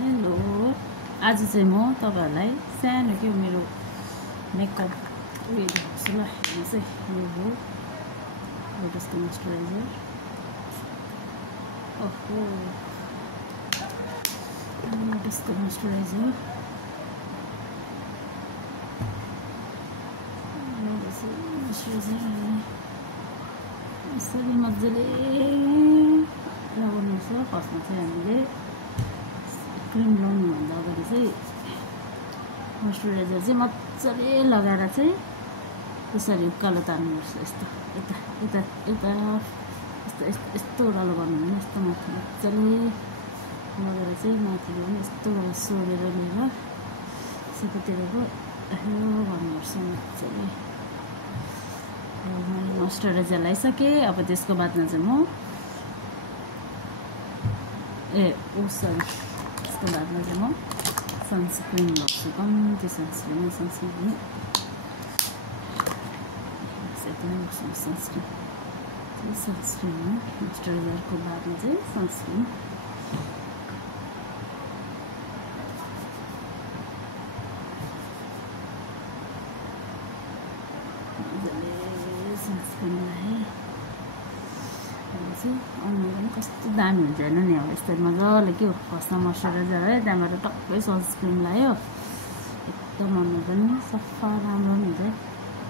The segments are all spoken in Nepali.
हेलो, आज चाहिँ म तपाईहरुलाई सानो के मेरो मेकअप उयो देखाउँछु ल। हेर्नुस् है, यो हो लोटसको मोइस्चराइजर। ओहो, लोटसको मोइस्चराइजर। यसरी मजाले लगाउनुपर्छ। फर्स्टमा चाहिँ हामीले क्रिम लगाउनुभन्दा अगाडि चाहिँ मोइस्चराइजर चाहिँ मजाले लगाएर चाहिँ यसरी उकालो तान्नुपर्छ। यस्तो यता यता यता यस्तो यस्तो उकालो गर्नु हुँदैन। यस्तो माथि मजाले लगाएर चाहिँ माथिबाट पनि यस्तो गरेर सोधेर लिएर सबैतिरको यो गर्नुपर्छ मजाले। मोइस्चराइजर लगाइसकेँ। अब त्यसको बादमा चाहिँ म सरी त्यसको बादमा चाहिँ म सनस्क्रिन गर्छु। कम्ती सनस्क्रिन सनस्क्रिन सनस्क्रिन हो। मोइस्चराइजरको बादमा चाहिँ सनस्क्रिन। सनस्क्रिन लगाएँ अनुहार पनि कस्तो दामी हुन्छ हेर्नु नि। अब यस्तरी मजाले के हो, फर्स्टमा मोइस्चराइजर है, त्यहाँबाट टक्कै सनस्क्रिन लगायो। एकदम अनुहार पनि सफा राम्रो पनि हुन्छ।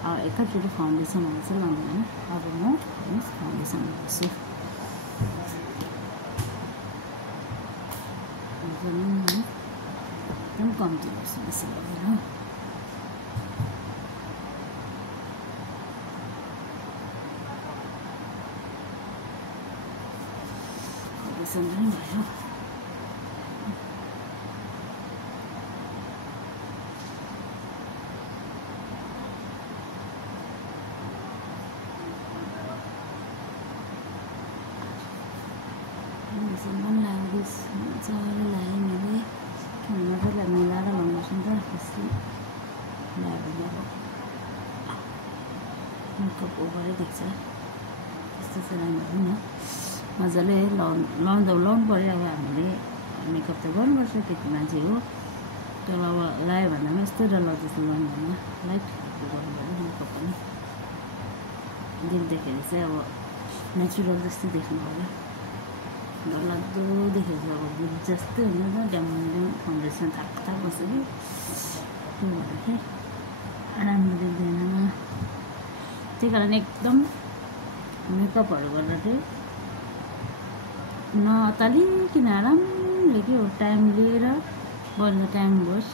अब एकैचोटि फाउन्डेसनहरू चाहिँ लाउँदैन। अब म फाउन्डेसन गर्छु। एकदम कम्ती गर्छु बेसी गर्दैन। फाउन्डेसन पनि भयो। मजाले लगाएँ मैले। मजाले मिलाएर लगाउनुपर्छ नि त। त्यसले लगाएर अब मेकअप ओभरै देख्छ त्यस्तो चाहिँ राम्रो होइन। मजाले लाउनु पऱ्यो। अब हामीले मेकअप त गर्नुपर्छ, केटी मान्छे हो। तर अब लगायो भन्दामा यस्तो डरलाग्दो जस्तो गर्नु भएन। लाइट गर्नु पऱ्यो मेकअप पनि। देख्दाखेरि चाहिँ अब नेचुरल जस्तै देख्नु पऱ्यो। डरलाग्दो देखेको अब भुत जस्तै हुन्छ नि त। ड्याम फाउन्डेसन थाक बस्छ कि त्यो भन्दाखेरि राम्रो देख्दैन। त्यही कारण एकदम मेकअपहरू गर्दा चाहिँ नअत्तालिकन आरामले के हो, टाइम लिएर गर्दा टाइम होस्।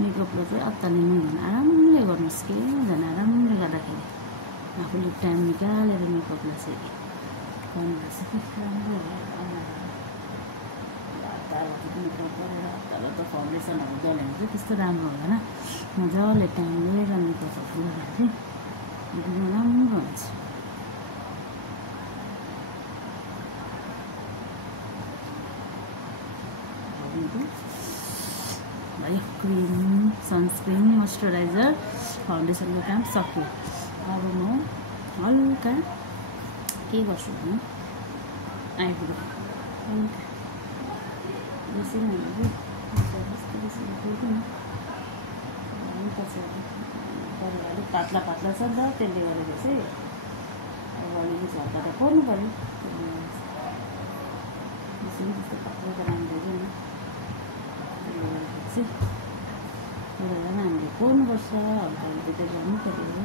मेकअपलाई चाहिँ अत्तालिनु हुँदैन, आरामले गर्नुहोस्। के हुँदैन आरामले गर्दाखेरि। आफूले टाइम निकालेर मेकअपलाई चाहिँ गर्नुपर्छ कि राम्रो भयो। मेकअप गरेर हतार त फाउन्डेसनहरू दल्यो भने चाहिँ त्यस्तो राम्रो हुँदैन। मजाले टाइम लिएर मेकअपहरू गर्दा चाहिँ एकदम राम्रो हुन्छ। भयो क्रिम, सनस्क्रिन, मोइस्चराइजर, फाउन्डेसनको काम सक्यो। अब म हल्का के गर्छु भने आइब्रो हल्का बेसी नै अलिक पातला पातला छ नि त। त्यसले गरेर चाहिँ अब अलिकति हल्का त पर्नु पऱ्यो। बेसी त्यस्तो पातला त राम्रो हुँदैन। त्यसले गर्दाखेरि चाहिँ एउटा हामीले गर्नुपर्छ। हल्का हल्का चाहिँ गर्नु पऱ्यो।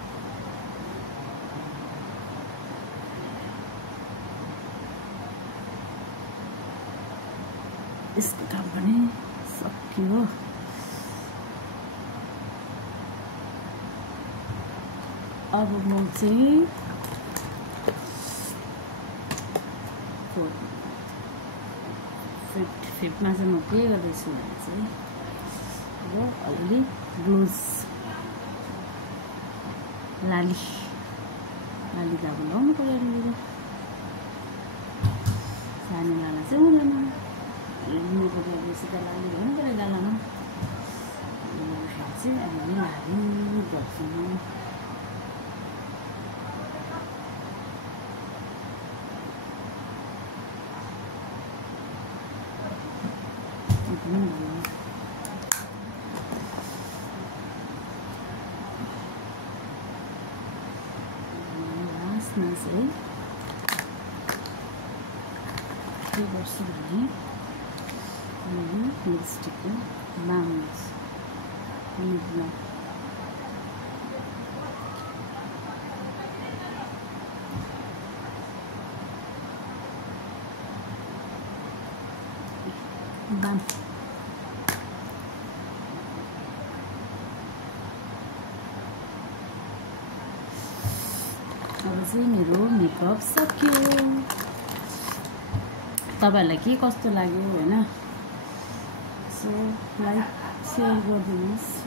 यसको काम पनि सकियो। अब म चाहिँ फिफ्थमा चाहिँ म के गर्दैछु भने चाहिँ अब अलिअलि ग्लोज लाली त अब लाउनु पऱ्यो। अलिअलि सानो लाला चाहिँ हुँदैन। मेकअप बेसी त लाली हुनु पऱ्यो गालामा। चाहिँ अलिअलि लाली गर्छु। पनि भयो लास्टमा चाहिँ के गर्छु भने लिपस्टिकको बाउन्स लिपमा बाम अब चाहिँ मेरो मेकअप सक्यो तपाईहरुलाई के कस्तो लाग्यो हैन सो लाइक शेयर गरिदिनुस्